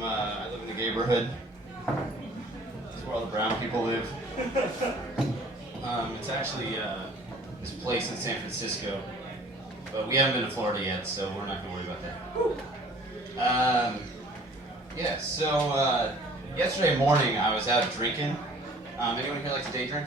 I live in the neighborhood. It's where all the brown people live. It's actually this place in San Francisco, but we haven't been to Florida yet, so we're not gonna worry about that. Yeah. So yesterday morning I was out drinking. Anyone here like to day drink?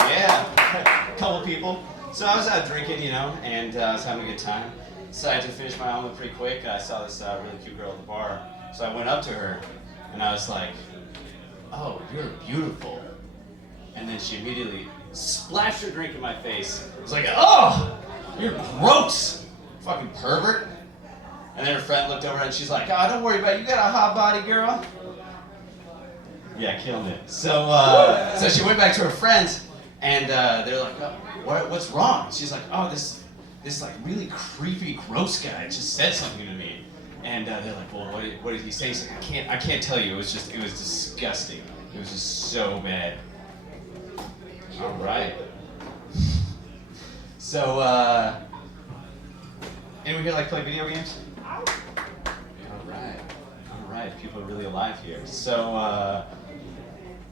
Yeah, a couple people. So I was out drinking, and I was having a good time. Decided to finish my omelet pretty quick. I saw this really cute girl at the bar, so I went up to her, and I was like, "Oh, you're beautiful." And then she immediately splashed her drink in my face. I was like, "Oh, you're gross, fucking pervert." And then her friend looked over and she's like, "Oh, don't worry about it. You got a hot body, girl." Yeah, killed it. So she went back to her friends, and they're like, "Oh, what's wrong?" She's like, "Oh, this like really creepy, gross guy just said something to me." And they're like, "Well, what did he say?" She's like, I can't tell you. It was disgusting. It was just so bad. All right. So, anyone here like play video games? All right. People are really alive here. So,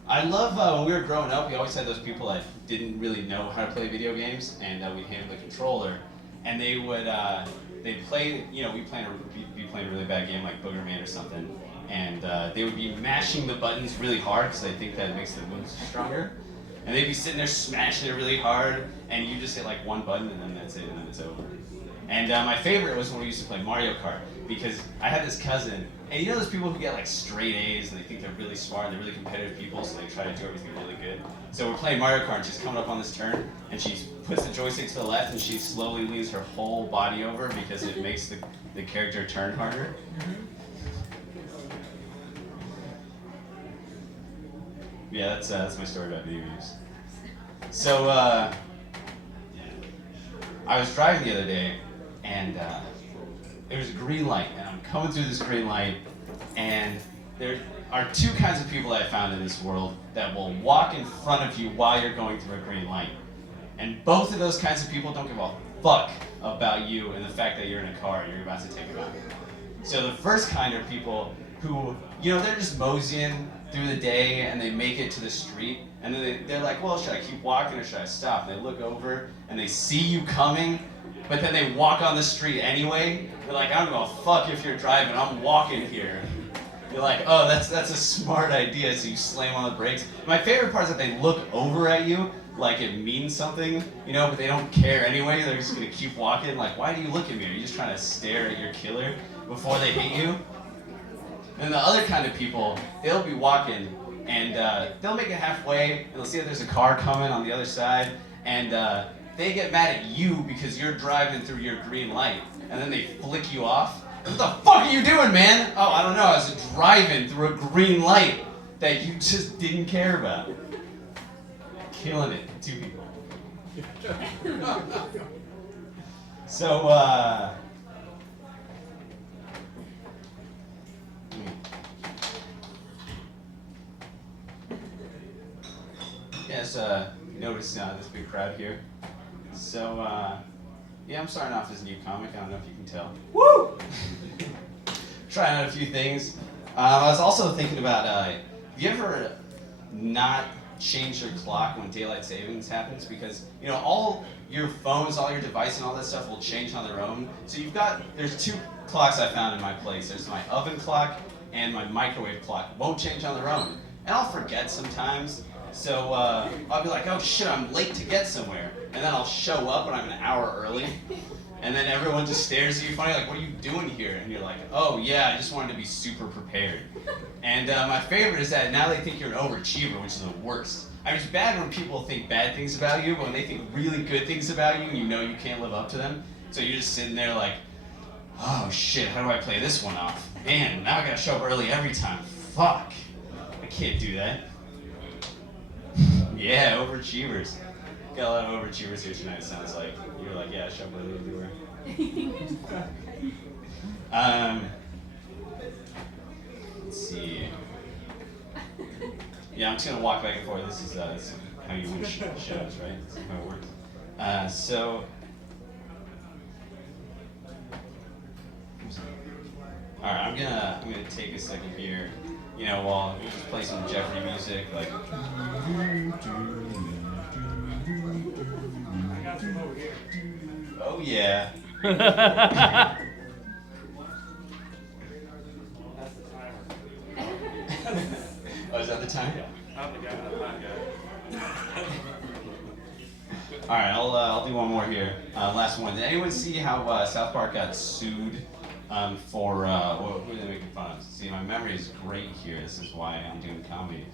I love when we were growing up. We always had those people that didn't really know how to play video games, and we'd hand them the controller, and they would they'd play. We'd be playing a really bad game like Boogerman or something, and they would be mashing the buttons really hard because they think that makes the moves stronger. And they'd be sitting there smashing it really hard, and you just hit like one button, and then that's it, and then it's over. And my favorite was when we used to play Mario Kart, because I had this cousin, and you know those people who get like straight A's, and they think they're really smart, and they're really competitive people, so they try to do everything really good. So we're playing Mario Kart, and she's coming up on this turn, and she puts the joystick to the left, and she slowly leans her whole body over because it makes the character turn harder. Yeah, that's my story about video games. So, I was driving the other day, and there was a green light, and I'm coming through this green light, and there are two kinds of people that I found in this world that will walk in front of you while you're going through a green light. And both of those kinds of people don't give a fuck about you and the fact that you're in a car and you're about to take them out. So the first kind are people who, they're just moseying through the day, and they make it to the street, and then they're like, well, should I keep walking or should I stop? And they look over and they see you coming, but then they walk on the street anyway. They're like, I don't give a fuck if you're driving, I'm walking here. You're like, oh, that's a smart idea, so you slam on the brakes. My favorite part is that they look over at you like it means something, but they don't care anyway. They're just gonna keep walking. Like, why do you look at me? Are you just trying to stare at your killer before they hit you? And the other kind of people, they'll be walking, and they'll make it halfway, and they'll see that there's a car coming on the other side, and they get mad at you because you're driving through your green light, and then they flick you off. What the fuck are you doing, man? Oh, I don't know, I was driving through a green light that you just didn't care about. Killing it, two people. So, yes, notice this big crowd here. So, yeah, I'm starting off as a new comic. I don't know if you can tell. Woo! Trying out a few things. I was also thinking about, have you ever not changed your clock when daylight savings happens? Because, all your phones, all your devices, and all that stuff will change on their own. So there's two clocks I found in my place. There's my oven clock and my microwave clock. Won't change on their own. And I'll forget sometimes. So I'll be like, oh shit, I'm late to get somewhere. And then I'll show up and I'm an hour early. And then everyone just stares at you funny, like, what are you doing here? And you're like, oh yeah, I just wanted to be super prepared. And my favorite is that now they think you're an overachiever, which is the worst. I mean, it's bad when people think bad things about you, but when they think really good things about you and you can't live up to them, so you're just sitting there like, oh shit, how do I play this one off? Man, now I gotta show up early every time. Fuck. I can't do that. Yeah, overachievers. Got a lot of overachievers here tonight, it sounds like. You're like, yeah, show up early everywhere. Let's see. Yeah, I'm just gonna walk back and forth. This is how you win shows, right? That's how it works. So All right, I'm gonna take a second here. You know, while we just play some Jeopardy music, like. Oh yeah. Oh, is that the time? I'm the guy. All right, I'll do one more here. Last one. Did anyone see how South Park got sued for who are they making fun of? See, my memory is great here. This is why I'm doing comedy.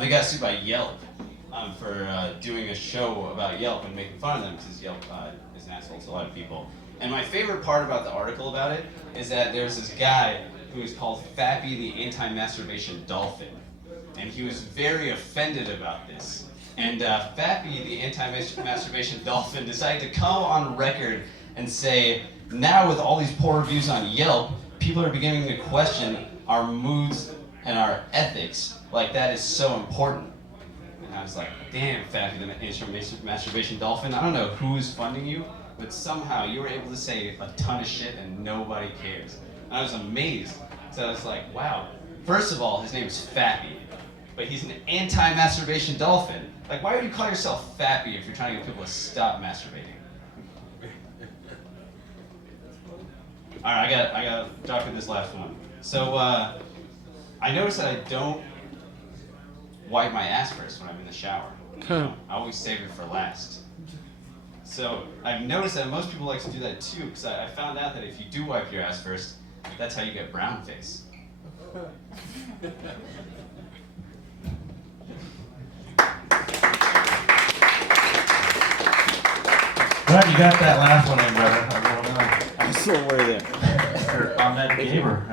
They got sued by Yelp for doing a show about Yelp and making fun of them because Yelp is an asshole to a lot of people. And my favorite part about the article about it is that there's this guy who is called Fappy the Anti-Masturbation Dolphin, and he was very offended about this. And Fappy, the anti-masturbation dolphin, decided to come on record and say, now with all these poor reviews on Yelp, people are beginning to question our moods and our ethics. Like, that is so important. And I was like, damn, Fappy, the anti-masturbation dolphin, I don't know who's funding you, but somehow you were able to say a ton of shit and nobody cares. And I was amazed. So I was like, wow. First of all, his name is Fappy, but he's an anti-masturbation dolphin. Like, why would you call yourself Fappy if you're trying to get people to stop masturbating? All right, I got to talk to this last one. So I noticed that I don't wipe my ass first when I'm in the shower. I always save it for last. So I've noticed that most people like to do that too, because I found out that if you do wipe your ass first, that's how you get brown face. Glad you got that last one in, brother. I don't know. I'm still worried. Ahmed Gaber.